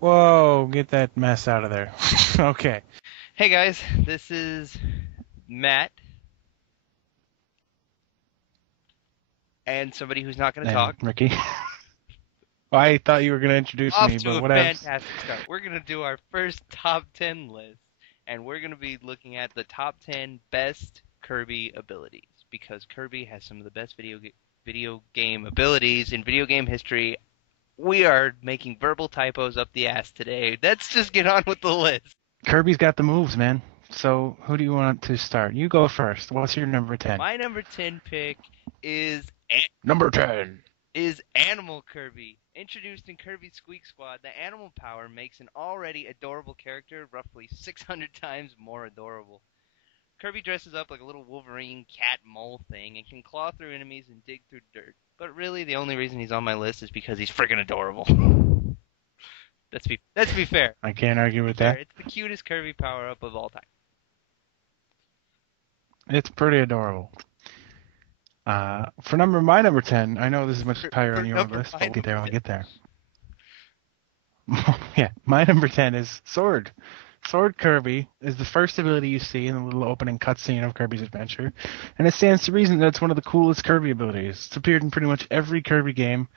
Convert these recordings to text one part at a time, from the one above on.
Whoa, get that mess out of there. Okay. Hey guys, this is Matt and somebody who's not going to And talk. Ricky. I thought you were going to introduce Off me, to but a whatevs. fantastic start. We're going to do our first top 10 list, and we're going to be looking at the top 10 best Kirby abilities because Kirby has some of the best video game abilities in video game history. We are making verbal typos up the ass today. Let's just get on with the list. Kirby's got the moves, man. So who do you want to start? You go first. What's your number 10? My number 10 pick is Number 10. is Animal Kirby. Introduced in Kirby Squeak Squad, the animal power makes an already adorable character roughly 600 times more adorable. Kirby dresses up like a little Wolverine cat mole thing and can claw through enemies and dig through dirt. But really, the only reason he's on my list is because he's freaking adorable. Let's be fair. I can't argue with Fair. that. It's the cutest Kirby power up of all time. It's pretty adorable. For my number 10, I know this is much higher For on your number list, but my we'll get there when number we 10. get there. Yeah, my number 10 is Sword. Sword Kirby is the first ability you see in the little opening cutscene of Kirby's Adventure, and it stands to reason that it's one of the coolest Kirby abilities. It's appeared in pretty much every Kirby game,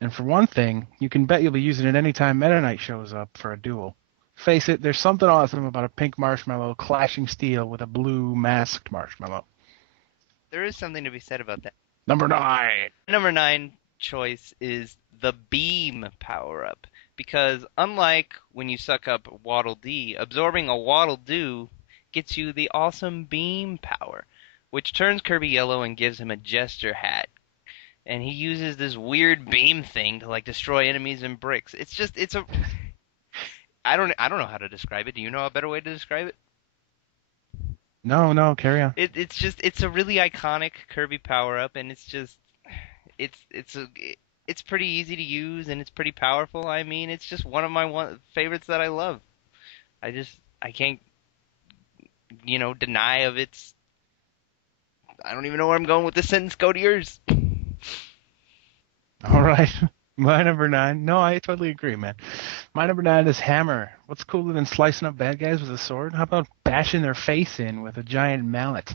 and for one thing, you can bet you'll be using it anytime Meta Knight shows up for a duel. Face it, there's something awesome about a pink marshmallow clashing steel with a blue masked marshmallow. There is something to be said about that. Number 9. Number 9 choice is the Beam power up. Because unlike when you suck up Waddle Dee, absorbing a Waddle Doo gets you the awesome Beam power, which turns Kirby yellow and gives him a gesture hat. And he uses this weird beam thing to like destroy enemies and bricks. It's a I don't know how to describe it. Do you know a better way to describe it? No, no, carry on. It's a really iconic Kirby power up, and it's it's a it's pretty easy to use and it's pretty powerful. I mean, it's just one of my favorites that I love. I can't deny of its. I don't even know where I'm going with this sentence. Go to yours. All right. My number 9. No, I totally agree, man. My number 9 is Hammer. What's cooler than slicing up bad guys with a sword? How about bashing their face in with a giant mallet?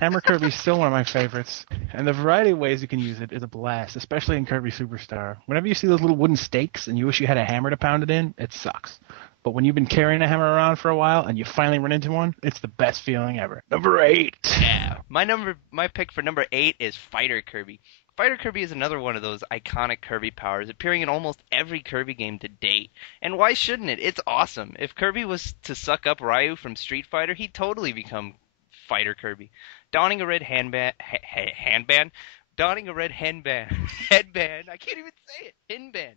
Hammer Kirby's still one of my favorites, and the variety of ways you can use it is a blast, especially in Kirby Superstar. Whenever you see those little wooden stakes and you wish you had a hammer to pound it in, it sucks. But when you've been carrying a hammer around for a while and you finally run into one, it's the best feeling ever. Number 8. Yeah, my pick for number 8 is Fighter Kirby. Fighter Kirby is another one of those iconic Kirby powers, appearing in almost every Kirby game to date. And why shouldn't it? It's awesome. If Kirby was to suck up Ryu from Street Fighter, he'd totally become Fighter Kirby. Donning a red handband, donning a red handband, headband. I can't even say it. Pinband.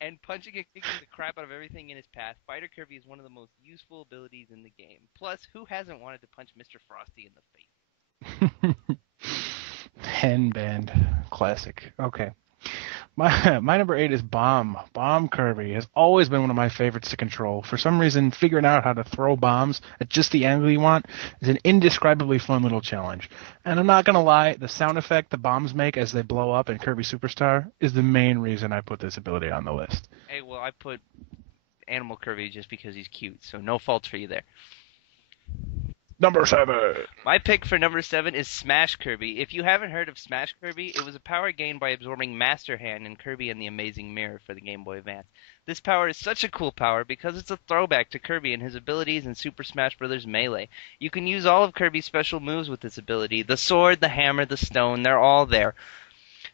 And punching and kicking the crap out of everything in his path, Fighter Kirby is one of the most useful abilities in the game. Plus, who hasn't wanted to punch Mr. Frosty in the face? Henband. Classic. Okay. My number 8 is Bomb. Bomb Kirby has always been one of my favorites to control. For some reason, figuring out how to throw bombs at just the angle you want is an indescribably fun little challenge. And I'm not gonna lie, the sound effect the bombs make as they blow up in Kirby Superstar is the main reason I put this ability on the list. Hey, well, I put Animal Kirby just because he's cute, so no faults for you there. Number 7. My pick for number 7 is Smash Kirby. If you haven't heard of Smash Kirby, it was a power gained by absorbing Master Hand in Kirby and the Amazing Mirror for the Game Boy Advance. This power is such a cool power because it's a throwback to Kirby and his abilities in Super Smash Bros. Melee. You can use all of Kirby's special moves with this ability. The sword, the hammer, the stone, they're all there.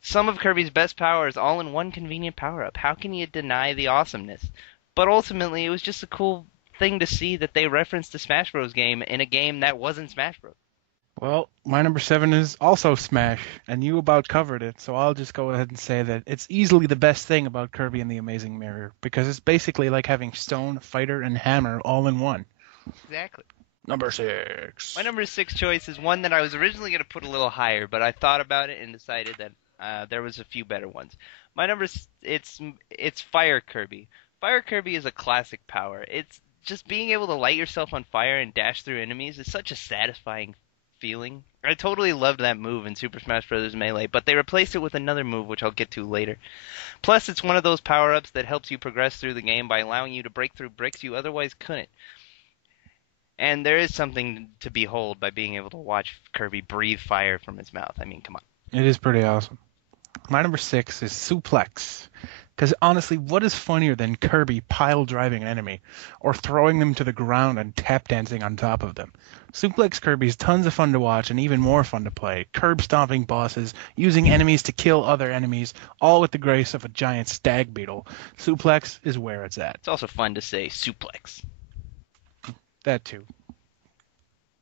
Some of Kirby's best powers all in one convenient power-up. How can you deny the awesomeness? But ultimately, it was just a cool thing to see that they referenced the Smash Bros. Game in a game that wasn't Smash Bros. Well, my number 7 is also Smash, and you about covered it, so I'll just go ahead and say that it's easily the best thing about Kirby and the Amazing Mirror, because it's basically like having Stone, Fighter, and Hammer all in one. Exactly. Number 6. My number 6 choice is one that I was originally going to put a little higher, but I thought about it and decided that there was a few better ones. My number it's Fire Kirby. Fire Kirby is a classic power. It's just being able to light yourself on fire and dash through enemies is such a satisfying feeling. I totally loved that move in Super Smash Bros. Melee, but they replaced it with another move, which I'll get to later. Plus, it's one of those power-ups that helps you progress through the game by allowing you to break through bricks you otherwise couldn't. And there is something to behold by being able to watch Kirby breathe fire from his mouth. I mean, come on. It is pretty awesome. My number 6 is Suplex. Because honestly, what is funnier than Kirby pile driving an enemy or throwing them to the ground and tap dancing on top of them? Suplex Kirby is tons of fun to watch and even more fun to play. Curb stomping bosses, using enemies to kill other enemies, all with the grace of a giant stag beetle. Suplex is where it's at. It's also fun to say suplex. That too.